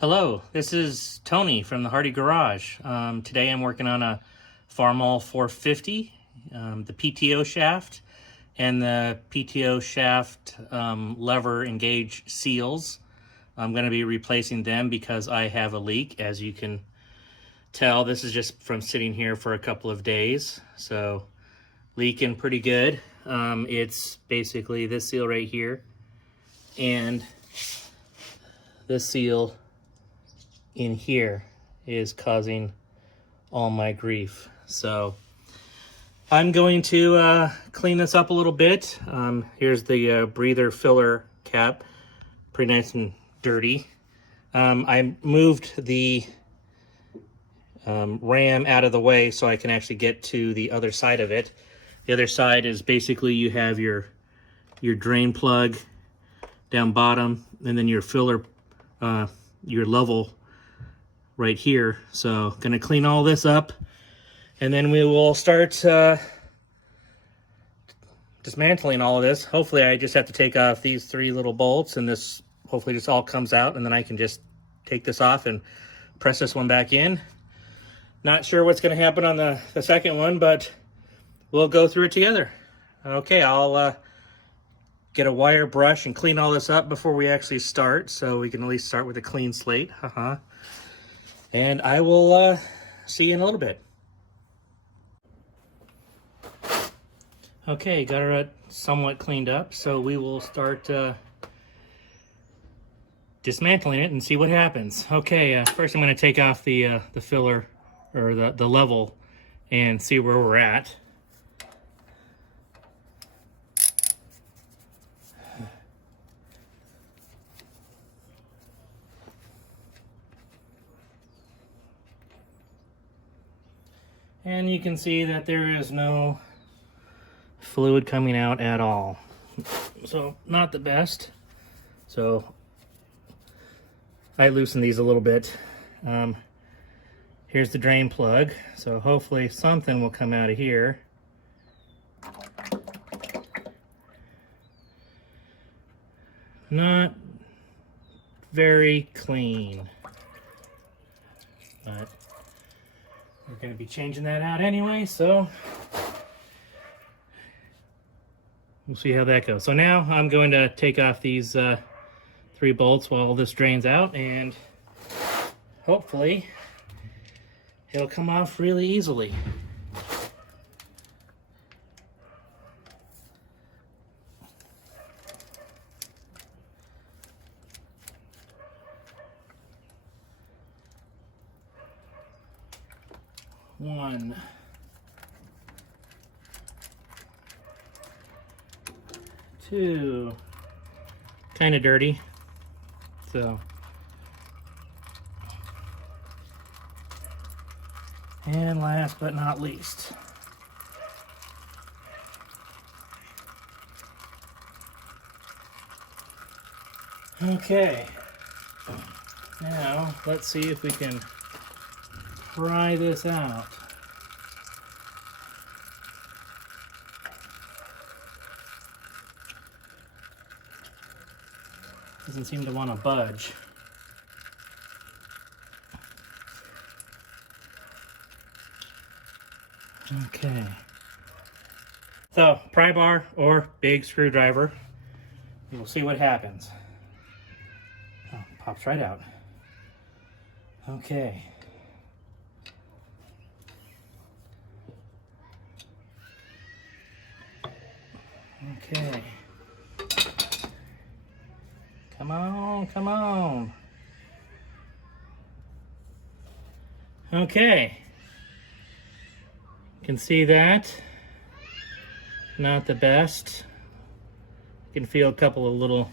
Hello, this is Tony from the Hardy Garage. Today I'm working on a Farmall 450, the PTO shaft and the PTO shaft lever engage seals. I'm going to be replacing them because I have a leak. As you can tell, this is just from sitting here for a couple of days, so leaking pretty good. It's basically this seal right here and this seal in here is causing all my grief. So I'm going to clean this up a little bit. Here's the breather filler cap, pretty nice and dirty. I moved the ram out of the way so I can actually get to the other side of it. The other side is basically you have your drain plug down bottom and then your filler, your level right here. So gonna clean all this up and then we will start dismantling all of this. Hopefully I just have to take off these three little bolts and this hopefully just all comes out and then I can just take this off and press this one back in. Not sure what's gonna happen on the second one, but we'll go through it together. Okay, I'll get a wire brush and clean all this up before we actually start so we can at least start with a clean slate. And I will see you in a little bit. Okay, got it somewhat cleaned up, so we will start dismantling it and see what happens. Okay, first I'm going to take off the filler, or the level, and see where we're at. And you can see that there is no fluid coming out at all. So not the best. So I loosen these a little bit. Here's the drain plug. So hopefully something will come out of here. Not very clean, but we're going to be changing that out anyway, so we'll see how that goes. So now I'm going to take off these 3 bolts while this drains out, and hopefully it'll come off really easily. One, two, kind of dirty, so, and last but not least. Okay, now let's see if we can pry this out. Doesn't seem to want to budge. Okay. So, pry bar or big screwdriver. We'll see what happens. Oh, pops right out. Okay. Okay. Come on, come on. Okay. You can see that. Not the best. You can feel a couple of little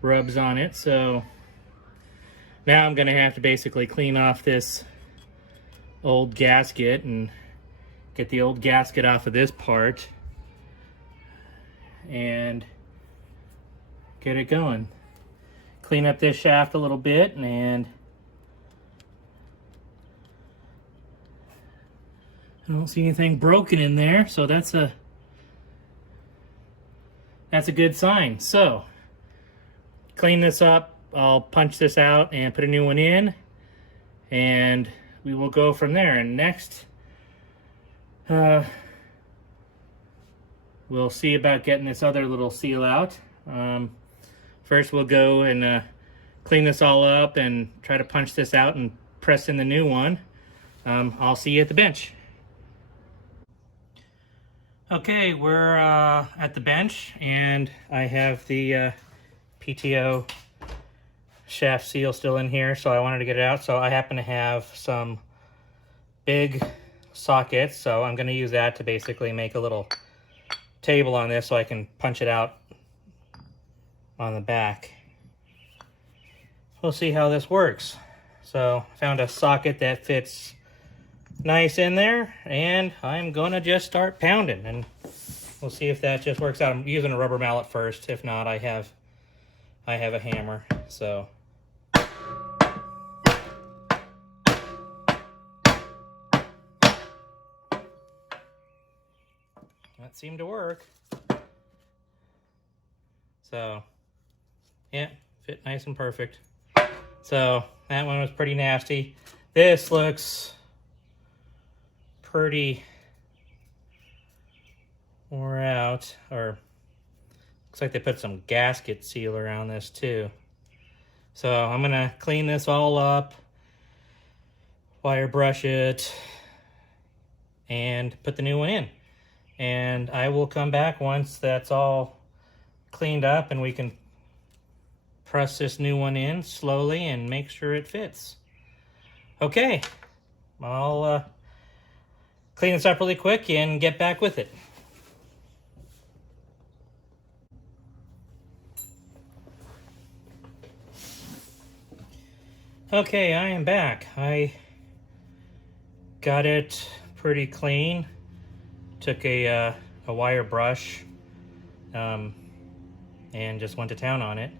rubs on it, so now I'm going to have to basically clean off this old gasket and get the old gasket off of this part and get it going. Clean up this shaft a little bit, and I don't see anything broken in there, so that's a good sign. So clean this up, I'll punch this out and put a new one in, and we will go from there. And next, we'll see about getting this other little seal out. First, we'll go and clean this all up and try to punch this out and press in the new one. I'll see you at the bench. Okay, we're at the bench, and I have the PTO shaft seal still in here, so I wanted to get it out. So I happen to have some big sockets, so I'm going to use that to basically make a little table on this so I can punch it out on the back. We'll see how this works. So I found a socket that fits nice in there, and I'm gonna just start pounding, and we'll see if that just works out. I'm using a rubber mallet first. If not, I have a hammer. So that seemed to work. So yeah, fit nice and perfect. So that one was pretty nasty. This looks pretty wore out, or looks like they put some gasket seal around this too. So I'm gonna clean this all up, wire brush it, and put the new one in. And I will come back once that's all cleaned up and we can press this new one in slowly and make sure it fits. Okay, I'll clean this up really quick and get back with it. Okay, I am back. I got it pretty clean. Took a wire brush and just went to town on it.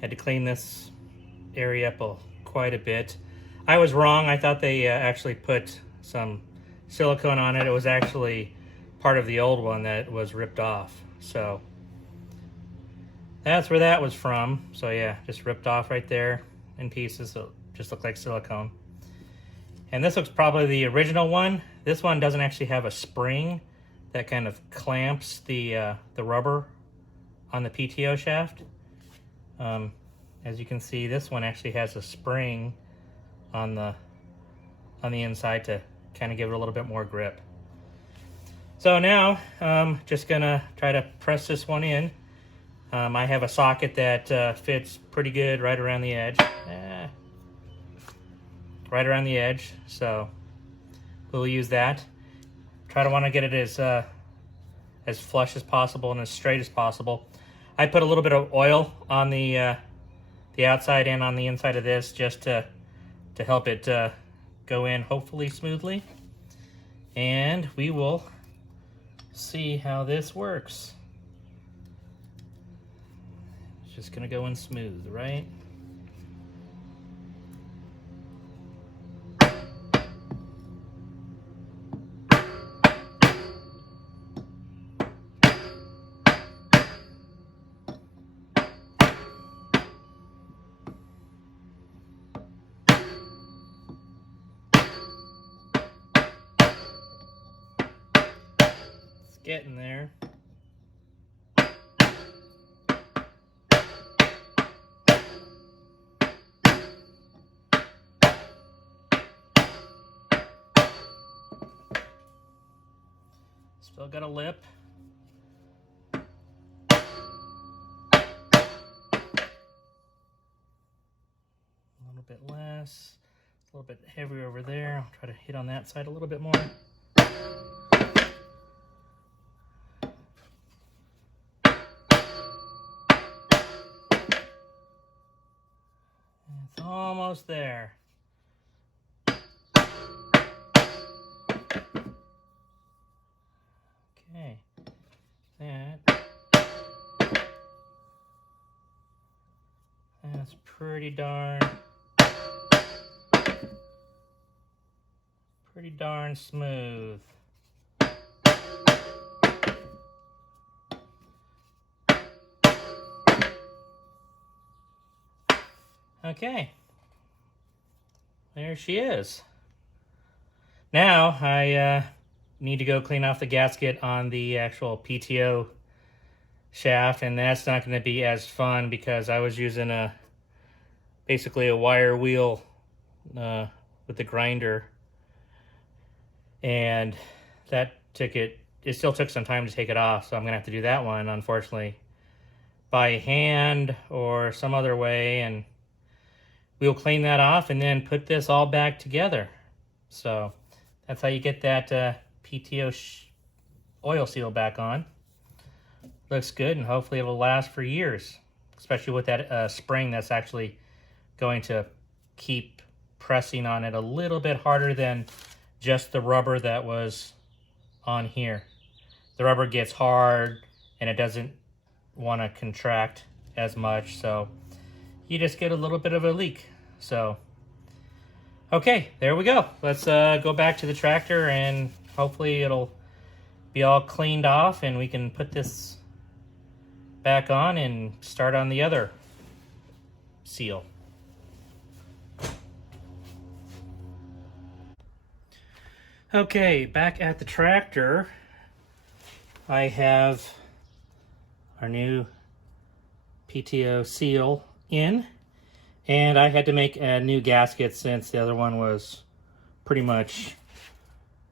Had to clean this area up quite a bit. I was wrong. I thought they actually put some silicone on it. It was actually part of the old one that was ripped off. So that's where that was from. So yeah, just ripped off right there in pieces. So it just looked like silicone. And this looks probably the original one. This one doesn't actually have a spring that kind of clamps the rubber on the PTO shaft. As you can see, this one actually has a spring on the inside to kind of give it a little bit more grip. So now I'm just gonna try to press this one in. I have a socket that fits pretty good right around the edge. Right around the edge, so we'll use that. Want to get it as flush as possible and as straight as possible. I put a little bit of oil on the outside and on the inside of this just to help it go in hopefully smoothly. And we will see how this works. It's just gonna go in smooth, right? Getting there. Still got a lip. A little bit less. A little bit heavier over there. I'll try to hit on that side a little bit more. It's almost there. Okay, that's pretty darn smooth. Okay. There she is. Now I need to go clean off the gasket on the actual PTO shaft, and that's not going to be as fun because I was using basically a wire wheel with the grinder, and that it still took some time to take it off, so I'm gonna have to do that one, unfortunately, by hand or some other way, and we'll clean that off and then put this all back together. So that's how you get that PTO oil seal back on. Looks good, and hopefully it'll last for years, especially with that spring that's actually going to keep pressing on it a little bit harder than just the rubber that was on here. The rubber gets hard and it doesn't want to contract as much, so you just get a little bit of a leak. So okay, there we go. Let's go back to the tractor, and hopefully it'll be all cleaned off and we can put this back on and start on the other seal. Okay, back at the tractor, I have our new PTO seal in, and I had to make a new gasket since the other one was pretty much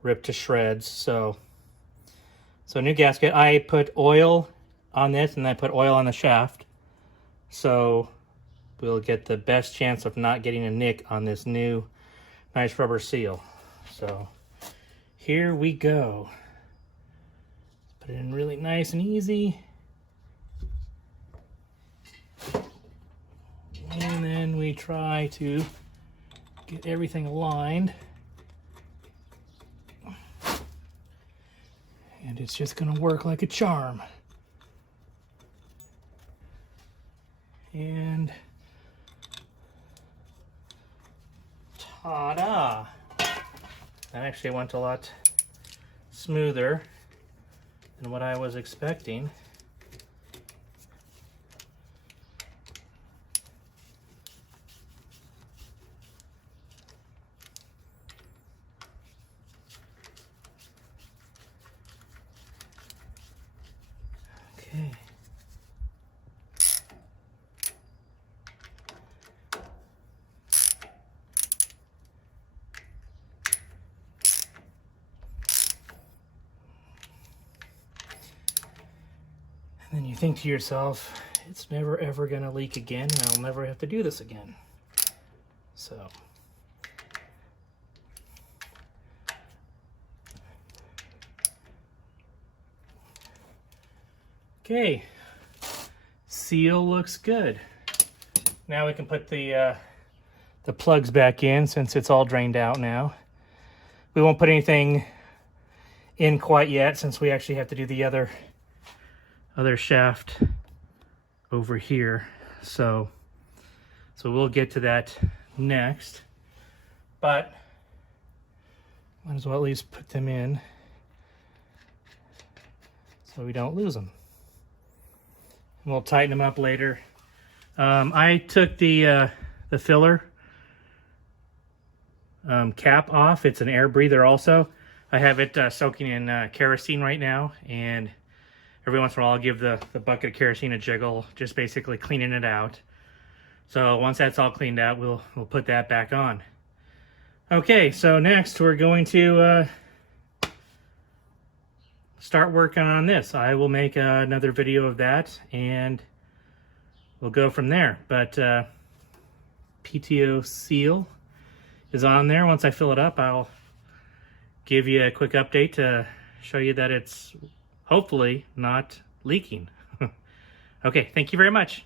ripped to shreds. So new gasket. I put oil on this, and I put oil on the shaft, so we'll get the best chance of not getting a nick on this new nice rubber seal. So here we go. Put it in really nice and easy. And then we try to get everything aligned. And it's just gonna work like a charm. And ta-da! That actually went a lot smoother than what I was expecting. Okay. And then you think to yourself, it's never ever gonna leak again, and I'll never have to do this again. So okay, seal looks good. Now we can put the plugs back in since it's all drained out now. We won't put anything in quite yet since we actually have to do the other shaft over here. So we'll get to that next, but might as well at least put them in so we don't lose them. And we'll tighten them up later. I took the filler cap off. It's an air breather also. I have it soaking in kerosene right now, and every once in a while I'll give the bucket of kerosene a jiggle, just basically cleaning it out. So once that's all cleaned out, we'll put that back on. Okay, so next we're going to start working on this. I will make another video of that, and we'll go from there. But PTO seal is on there. Once I fill it up, I'll give you a quick update to show you that it's hopefully not leaking. Okay, thank you very much.